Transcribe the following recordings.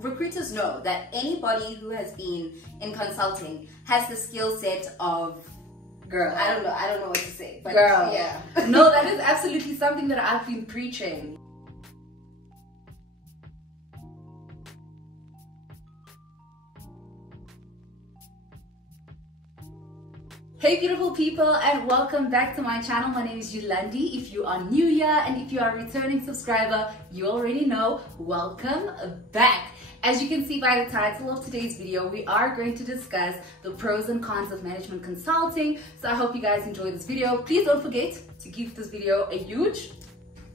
recruiters know that anybody who has been in consulting has the skill set of, girl, I don't know what to say, but girl, yeah. No, that is absolutely something that I've been preaching. Hey beautiful people, and welcome back to my channel. My name is Yolandi. If you are new here and if you are a returning subscriber, you already know, welcome back. As you can see by the title of today's video, we are going to discuss the pros and cons of management consulting. So I hope you guys enjoy this video. Please don't forget to give this video a huge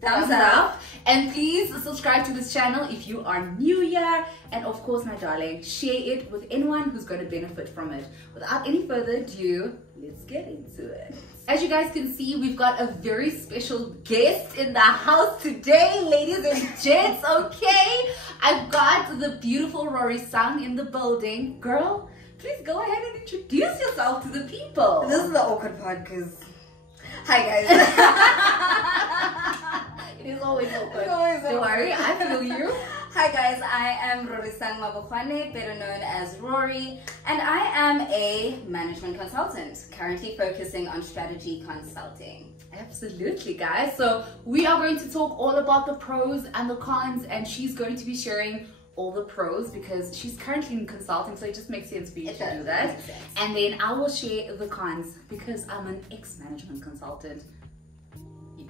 thumbs up, and please subscribe to this channel if you are new here, and of course, my darling, share it with anyone who's going to benefit from it. Without any further ado, let's get into it. As you guys can see, we've got a very special guest in the house today, ladies and gents. Okay, I've got the beautiful Rory Sang in the building. Girl, please go ahead and introduce yourself to the people. This is the awkward part because, hi guys. It is always awkward. Don't worry, I feel you. Hi guys, I am Rory Sang Mabokwane, better known as Rory, and I am a management consultant, currently focusing on strategy consulting. Absolutely, guys. So we are going to talk all about the pros and the cons, and she's going to be sharing all the pros because she's currently in consulting, so it just makes sense for you to do that. And then I will share the cons because I'm an ex-management consultant.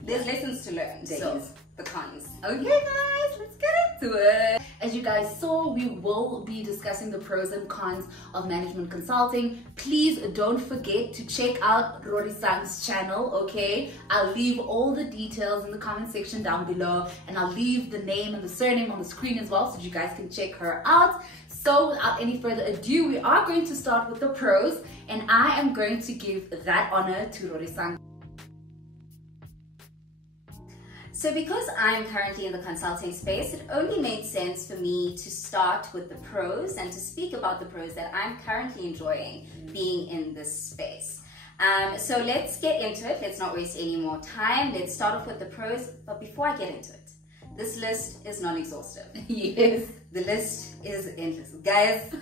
There's lessons to learn, so the cons. Okay guys, let's get into it. As you guys saw, we will be discussing the pros and cons of management consulting. Please don't forget to check out Rory Sang's channel, okay? I'll leave all the details in the comment section down below, and I'll leave the name and the surname on the screen as well so you guys can check her out. So without any further ado, we are going to start with the pros, and I am going to give that honor to Rory Sang. So because I'm currently in the consulting space, it only made sense for me to start with the pros and to speak about the pros that I'm currently enjoying being in this space. So let's get into it. Let's not waste any more time. Let's start off with the pros. But before I get into it, this list is non-exhaustive. Yes. The list is endless. Guys, the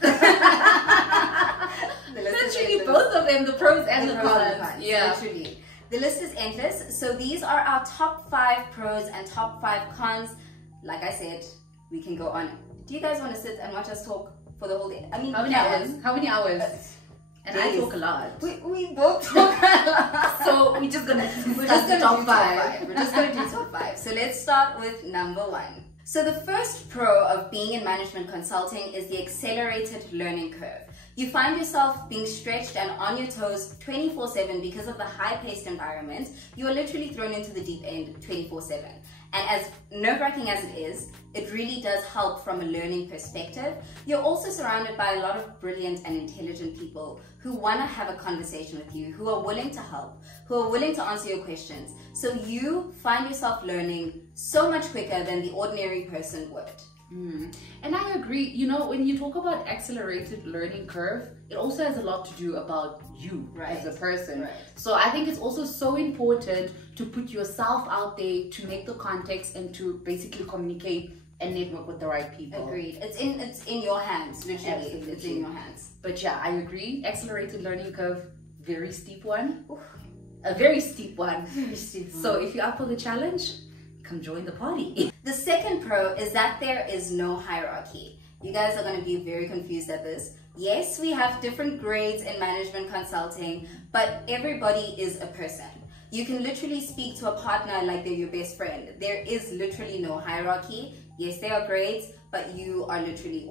list literally is endless. Both of them, the pros and the cons. Yeah. Literally. The list is endless, so these are our top 5 pros and top 5 cons. Like I said, we can go on. Do you guys want to sit and watch us talk for the whole day? I mean, how many hours? How many hours? And days. I talk a lot. We both talk a lot. So we're just gonna do top 5. We're just gonna do top 5. So let's start with number 1. So the first pro of being in management consulting is the accelerated learning curve. You find yourself being stretched and on your toes 24/7 because of the high-paced environment. You are literally thrown into the deep end 24/7. And as nerve-wracking as it is, it really does help from a learning perspective. You're also surrounded by a lot of brilliant and intelligent people who want to have a conversation with you, who are willing to help, who are willing to answer your questions. So you find yourself learning so much quicker than the ordinary person would. And I agree, you know, when you talk about accelerated learning curve, it also has a lot to do about you as a person. So I think it's also so important to put yourself out there, to make the context and to basically communicate and network with the right people. Agreed. It's in your hands, literally. Absolutely. It's in your hands. But yeah, I agree. Accelerated learning curve, very steep one. Oof. A very steep one. Very steep one. So if you're up for the challenge, come join the party. The second pro is that there is no hierarchy. You guys are going to be very confused at this. Yes, we have different grades in management consulting, but everybody is a person. You can literally speak to a partner like they're your best friend. There is literally no hierarchy. Yes, there are grades, but you are literally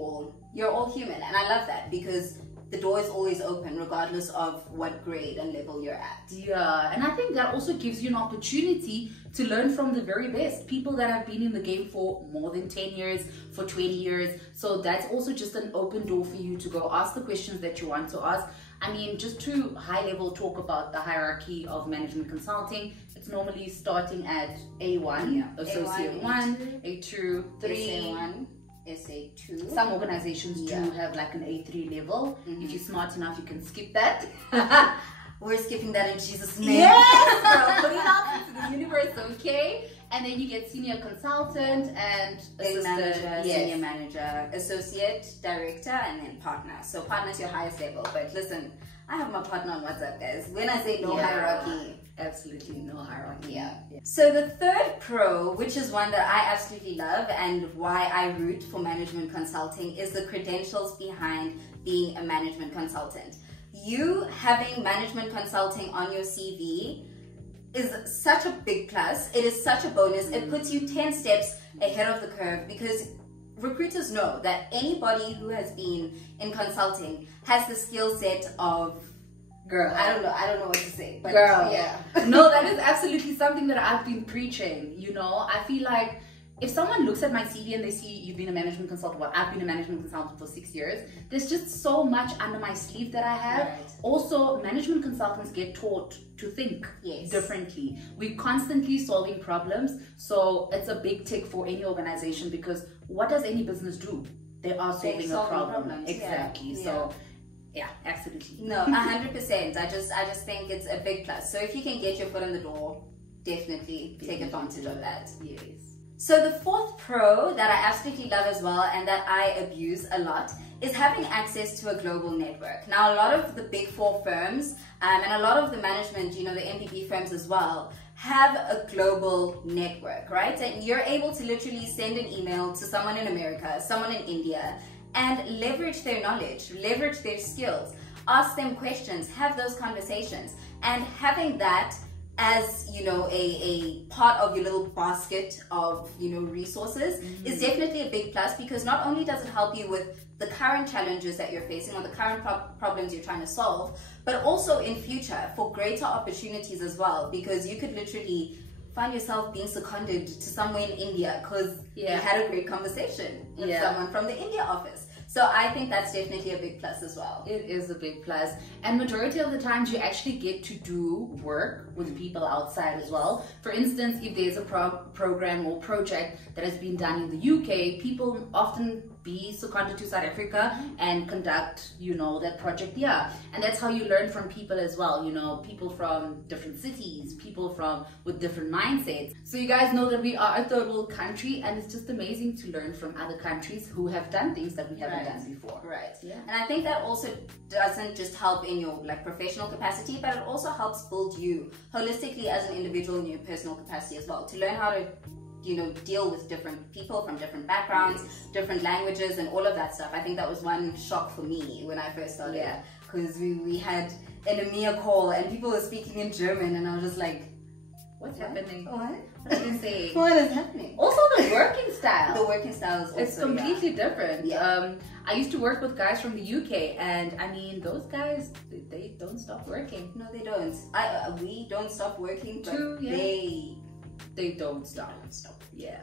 you're all human. And I love that because the door is always open regardless of what grade and level you're at. Yeah, and I think that also gives you an opportunity to learn from the very best people that have been in the game for more than 10 years, for 20 years. So that's also just an open door for you to go ask the questions that you want to ask. I mean, just to high level talk about the hierarchy of management consulting, it's normally starting at A1, Associate 1, A2, 3, SA1. SA2. Some organizations do have like an A3 level. If you're smart enough, you can skip that. We're skipping that in Jesus' name. Yes, girl, put it out into the universe, okay? And then you get senior consultant and assistant, manager, senior manager, associate, director, and then partner. So partner is your highest level. But listen, I have my partner on WhatsApp, guys. When I say no hierarchy, absolutely no hierarchy. Yeah. So the third pro, which is one that I absolutely love and why I root for management consulting, is the credentials behind being a management consultant. You having management consulting on your CV is such a big plus. It is such a bonus. It puts you 10 steps ahead of the curve because recruiters know that anybody who has been in consulting has the skill set of, girl, I don't know what to say, but girl, yeah. No, that is absolutely something that I've been preaching. You know, I feel like if someone looks at my CV and they see you've been a management consultant, well, I've been a management consultant for 6 years, there's just so much under my sleeve that I have. Right. Also, management consultants get taught to think differently. We're constantly solving problems, so it's a big tick for any organization because what does any business do? They are solving a problem. Problems. Exactly. Yeah. So yeah, absolutely. No, 100%. I just think it's a big plus. So if you can get your foot in the door, definitely take advantage of that. Yes. So the fourth pro that I absolutely love as well and that I abuse a lot is having access to a global network. Now, a lot of the big four firms and a lot of the management, you know, the MBB firms as well, have a global network, right? And you're able to literally send an email to someone in America, someone in India, and leverage their knowledge, leverage their skills, ask them questions, have those conversations. And having that as, you know, a part of your little basket of, you know, resources is definitely a big plus because not only does it help you with the current challenges that you're facing or the current problems you're trying to solve, but also in future for greater opportunities as well, because you could literally find yourself being seconded to somewhere in India because you had a great conversation with someone from the India office. So I think that's definitely a big plus as well. It is a big plus. And majority of the times you actually get to do work with people outside as well. For instance, if there's a program or project that has been done in the UK, people often be seconded to South Africa and conduct, you know, that project here. And that's how you learn from people as well, you know, people from different cities, people from with different mindsets. So you guys know that we are a third world country and it's just amazing to learn from other countries who have done things that we haven't done before. Right. Yeah. And I think that also doesn't just help in your like professional capacity, but it also helps build you holistically as an individual in your personal capacity as well, to learn how to, you know, deal with different people from different backgrounds, different languages and all of that stuff. I think that was one shock for me when I first started, because we had an EMEA call and people were speaking in German and I was just like, what's happening? What are you saying? What is happening? Also the working style. The working style is also, it's completely different. I used to work with guys from the UK and I mean, those guys, they don't stop working. No, they don't. We don't stop working, but they don't stop. Yeah.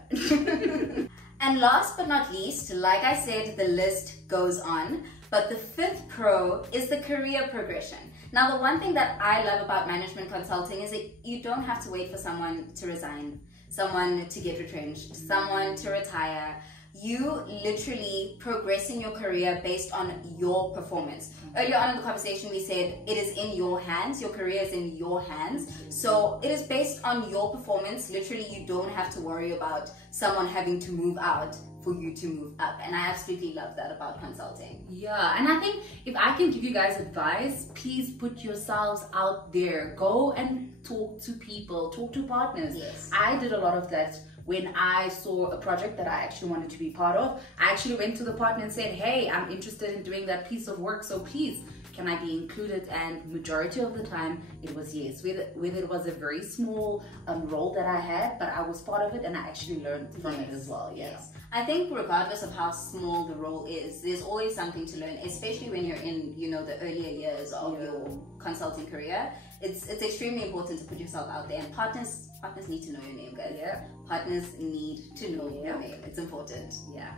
And last but not least, like I said, the list goes on, but the fifth pro is the career progression. Now, the one thing that I love about management consulting is that you don't have to wait for someone to resign, someone to get retrenched, someone to retire. You literally progress in your career based on your performance. Earlier on in the conversation, we said it is in your hands. Your career is in your hands. So it is based on your performance. Literally, you don't have to worry about someone having to move out for you to move up. And I absolutely love that about consulting. Yeah, and I think if I can give you guys advice, please put yourselves out there. Go and talk to people, talk to partners. Yes. I did a lot of that. When I saw a project that I actually wanted to be part of, I actually went to the partner and said, hey, I'm interested in doing that piece of work, so please, can I be included? And majority of the time, it was yes. Whether it was a very small role that I had, but I was part of it and I actually learned from it as well. Yes. I think regardless of how small the role is, there's always something to learn, especially when you're in, you know, the earlier years of your consulting career. It's extremely important to put yourself out there, and partners need to know your name, guys. Yeah. Partners need to know your name. It's important. Yeah.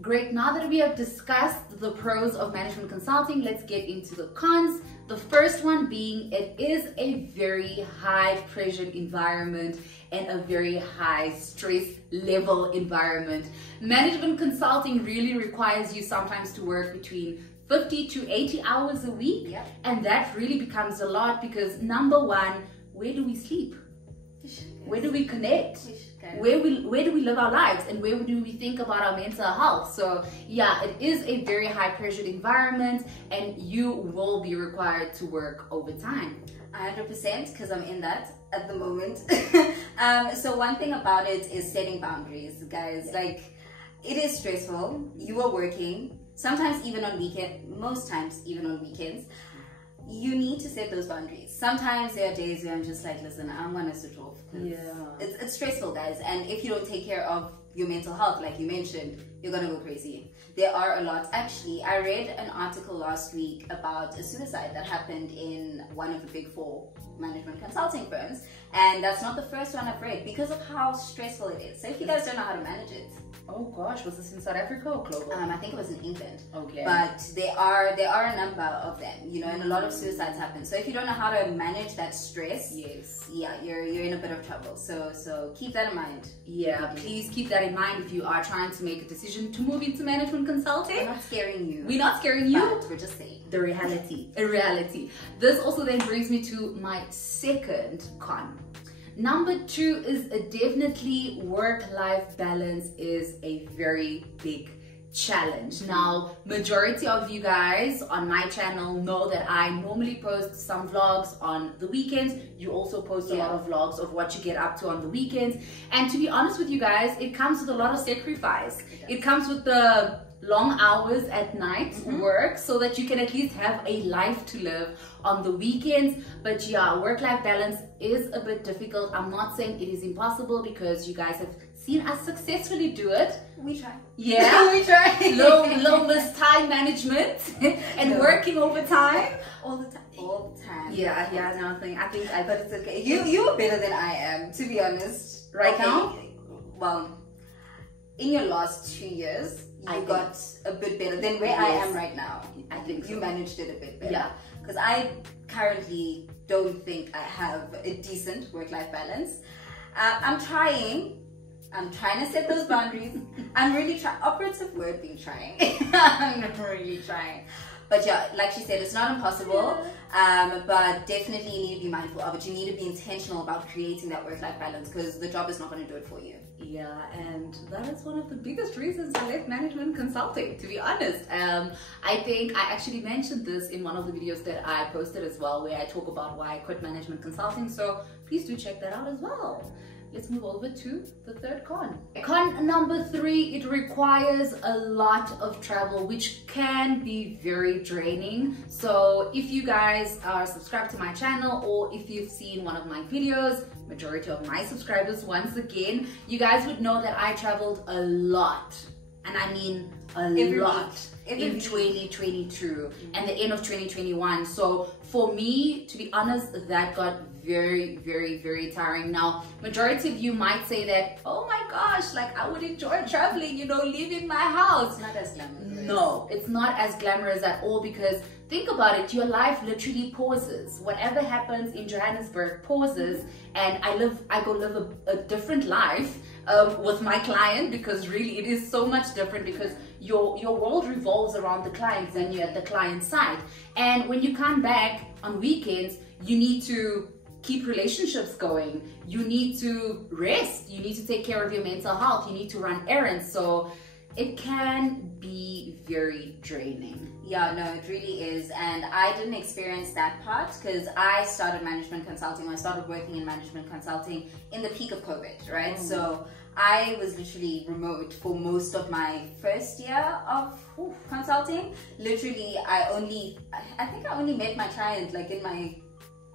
Great. Now that we have discussed the pros of management consulting, let's get into the cons. The first one being it is a very high pressure environment and a very high stress level environment. Management consulting really requires you sometimes to work between 50 to 80 hours a week. And that really becomes a lot because number one, where do we sleep? Where do we connect? Where do we live our lives, and where do we think about our mental health? So yeah, it is a very high pressured environment, and you will be required to work overtime. 100%, because I'm in that at the moment. So one thing about it is setting boundaries, guys. Like, it is stressful. You are working, sometimes even on most times even on weekends. You need to set those boundaries. Sometimes there are days where I'm just like, listen, I'm gonna switch off. Yeah, it's stressful, guys. And if you don't take care of your mental health, like you mentioned, you're gonna go crazy. There are a lot. Actually, I read an article last week about a suicide that happened in one of the big 4 management consulting firms, and that's not the first one I've read because of how stressful it is. So if you guys don't know how to manage it, oh gosh, was this in South Africa or global? I think it was in England. Okay. But there are a number of them, you know, and a lot of suicides happen. So if you don't know how to manage that stress, yes, yeah, you're in a bit of trouble. So keep that in mind. Yeah, please keep that in mind if you are trying to make a decision to move into management consulting. We're not scaring you. We're not scaring you. But we're just saying the reality. A reality. This also then brings me to my second con. Number 2 is definitely work-life balance is a very big challenge. Now, majority of you guys on my channel know that I normally post some vlogs on the weekends. You also post a lot of vlogs of what you get up to on the weekends. And to be honest with you guys, it comes with a lot of sacrifice. It comes with the long hours at night work, so that you can at least have a life to live on the weekends. But yeah, work-life balance is a bit difficult. I'm not saying it is impossible, because you guys have seen us successfully do it. We try. Yeah. We try. low miss time management and working overtime all the time. All the time. Yeah, no, I think but it's okay. You're better than I am, to be honest. Right now? Well, in your last 2 years, you got a bit better than where I am right now. I think you managed it a bit better. Yeah. Because I currently don't think I have a decent work-life balance. I'm trying to set those boundaries. I'm really trying. Operative word being trying. I'm really trying. But yeah, like she said, it's not impossible, but definitely you need to be mindful of it. You need to be intentional about creating that work-life balance, because the job is not going to do it for you. Yeah, and that is one of the biggest reasons I left management consulting, to be honest. I think I actually mentioned this in one of the videos that I posted as well, where I talk about why I quit management consulting. So please do check that out as well. Let's move over to the third con. Con number 3, it requires a lot of travel, which can be very draining. So if you guys are subscribed to my channel, or if you've seen one of my videos, majority of my subscribers, once again, you guys would know that I traveled a lot. And I mean a lot in 2022 and the end of 2021. So for me, to be honest, that got very tiring. Now, majority of you might say that, oh my gosh, like I would enjoy traveling, you know, leaving my house. It's not as glamorous. No, it's not as glamorous at all, because think about it, your life literally pauses. Whatever happens in Johannesburg pauses, and I go live a different life with my client, because really it is so much different, because your world revolves around the clients and you're at the client side. And when you come back on weekends, you need to keep relationships going, you need to rest, you need to take care of your mental health, you need to run errands. So it can be very draining. Yeah, no, it really is. And I didn't experience that part, because I started management consulting. I started working in management consulting in the peak of COVID, right? So I was literally remote for most of my first year of consulting. Literally, I think I only met my client like in my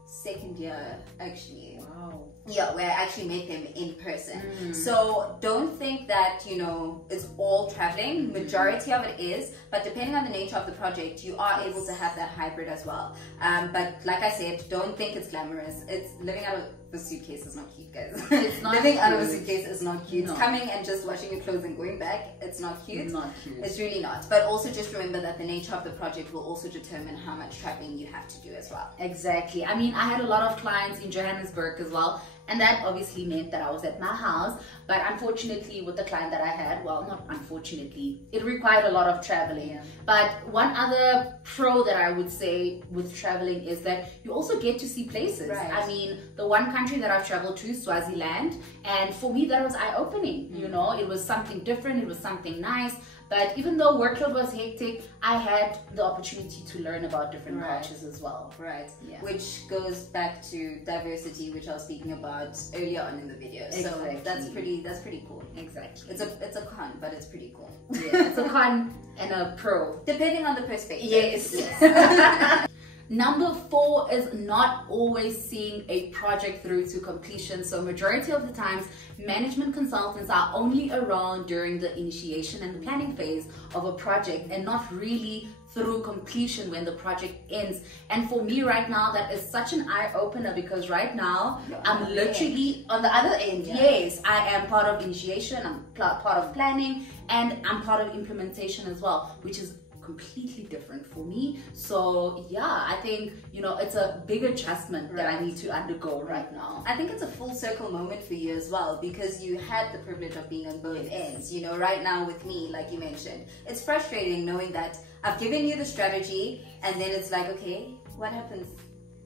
second year, actually. Wow. Yeah, where I actually met them in person. So don't think that, you know, it's all traveling. Majority of it is, but depending on the nature of the project, you are able to have that hybrid as well. But like I said, don't think it's glamorous. It's living out of a suitcase is not cute, guys. It's not living cute. out of a suitcase is not cute. No. Coming and just washing your clothes and going back, it's not cute. Not cute. It's really not. But also just remember that the nature of the project will also determine how much traveling you have to do as well. Exactly. I mean, I had a lot of clients in Johannesburg as well, And that obviously meant that I was at my house. But unfortunately, with the client that I had, well, not unfortunately, it required a lot of traveling. Yeah. But one other pro that I would say with traveling is that you also get to see places. Right. I mean, the one country that I've traveled to, Swaziland, and for me that was eye-opening. You know, it was something different, it was something nice. But even though workload was hectic, I had the opportunity to learn about different cultures as well. Right. Yeah. Which goes back to diversity, which I was speaking about earlier on in the video. Exactly. So that's pretty cool. Exactly. It's a con, but it's pretty cool. Yeah, it's a con and a pro. Depending on the perspective. Yes. Number 4 is not always seeing a project through to completion. So majority of the times, management consultants are only around during the initiation and the planning phase of a project and not really through completion when the project ends. And for me right now, that is such an eye-opener because right now, I'm literally on the other end. Yeah. Yes, I am part of initiation, I'm part of planning, and I'm part of implementation as well, which is completely different for me. So yeah, I think, you know, it's a big adjustment that I need to undergo right now. I think it's a full circle moment for you as well because you had the privilege of being on both ends. You know, right now with me, like you mentioned, it's frustrating knowing that I've given you the strategy and then it's like, okay, what happens?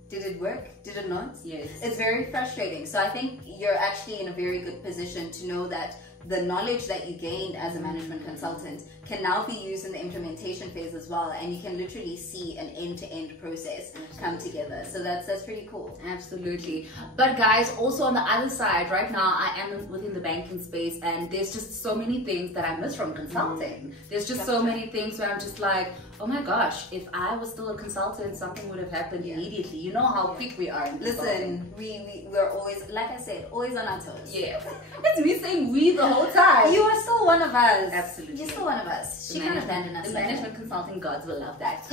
Did it work? Did it not? Yes. It's very frustrating. So I think you're actually in a very good position to know that the knowledge that you gained as a management consultant can now be used in the implementation phase as well, and you can literally see an end-to-end process come together. So that's pretty cool. Absolutely. But guys, also on the other side, right now I am within the banking space, and there's just so many things that I miss from consulting. There's just so many things where I'm just like, oh my gosh, if I was still a consultant, something would have happened immediately. You know how quick we are in Listen, we're always, like I said, always on our toes. Yeah. It's me saying we the whole time. You are still one of us. Absolutely. You're still one of us. She can't abandon us. The management consulting gods will love that.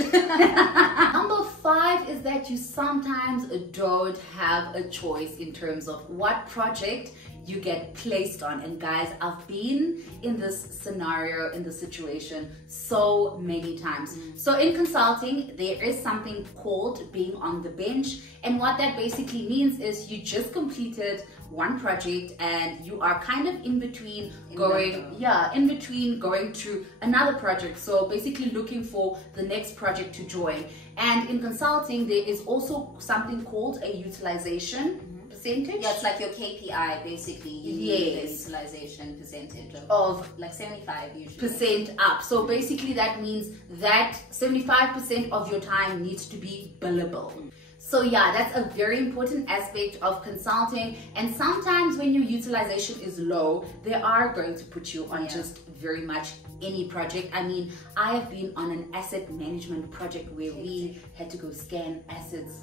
Number 5 is that you sometimes don't have a choice in terms of what project you get placed on. And guys, I've been in this scenario, in this situation so many times. So in consulting, there is something called being on the bench. And what that basically means is you just completed one project and you are kind of in between going to another project. So basically looking for the next project to join. And in consulting, there is also something called a utilization percentage. Yeah, it's like your KPI basically. You need the utilization percentage of like 75 usually. Up. So basically that means that 75% of your time needs to be billable. So yeah, that's a very important aspect of consulting. And sometimes when your utilization is low, they are going to put you on just very much any project. I mean, I have been on an asset management project where we had to go scan assets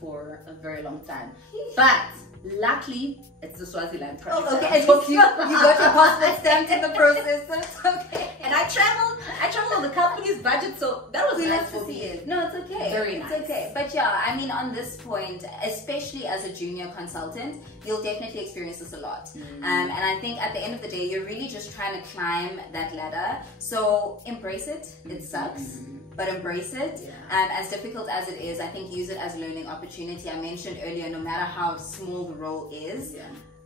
for a very long time. But luckily, it's the Swaziland project. Oh, okay. And you got your passport stamped in the process, so it's okay. And I traveled on the company's budget, so that was nice to see it. No, it's okay. Very nice. It's okay. But yeah, I mean, on this point, especially as a junior consultant, you'll definitely experience this a lot. And I think at the end of the day, you're really just trying to climb that ladder. So embrace it. It sucks. But embrace it. As difficult as it is, I think use it as a learning opportunity. I mentioned earlier, no matter how small the role is,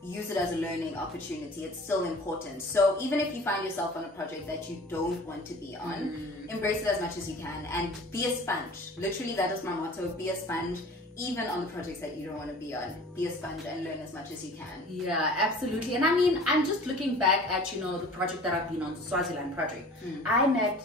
use it as a learning opportunity. It's still important. So even if you find yourself on a project that you don't want to be on, embrace it as much as you can and be a sponge. Literally, that is my motto, be a sponge. Even on the projects that you don't want to be on, be a sponge and learn as much as you can. Yeah, absolutely. And I mean, I'm just looking back at, you know, the project that I've been on, the Swaziland project. I met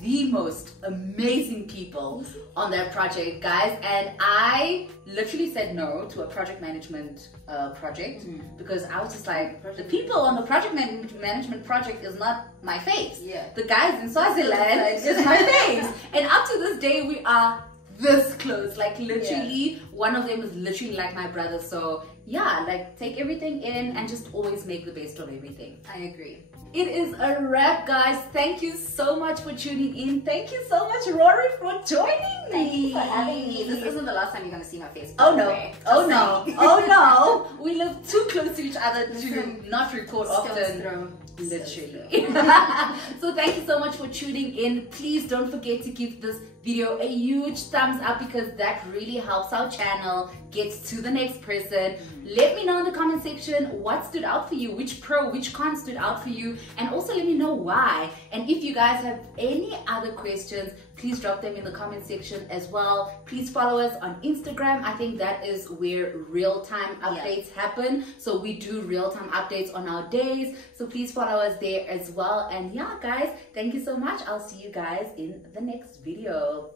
the most amazing people on that project, guys, and I literally said no to a project management project because I was just like, the people on the project management project is not my face. The guys in Swaziland is my face. And up to this day, we are this close, like literally one of them is literally like my brother. So yeah, like take everything in and just always make the best of everything. I agree. It is a wrap, guys. Thank you so much for tuning in. Thank you so much, Rory, for joining me. Thank you for having me. This isn't the last time you're going to see my face. Oh no. Oh no. Oh no. We live too close to each other to not record often. Literally. So thank you so much for tuning in. Please don't forget to give this video a huge thumbs up because that really helps our channel get to the next person. Let me know in the comment section what stood out for you, which pro, which con stood out for you, and also let me know why. And if you guys have any other questions, please drop them in the comment section as well. Please follow us on Instagram. I think that is where real-time updates happen. So we do real-time updates on our days. So please follow us there as well. And yeah, guys, thank you so much. I'll see you guys in the next video.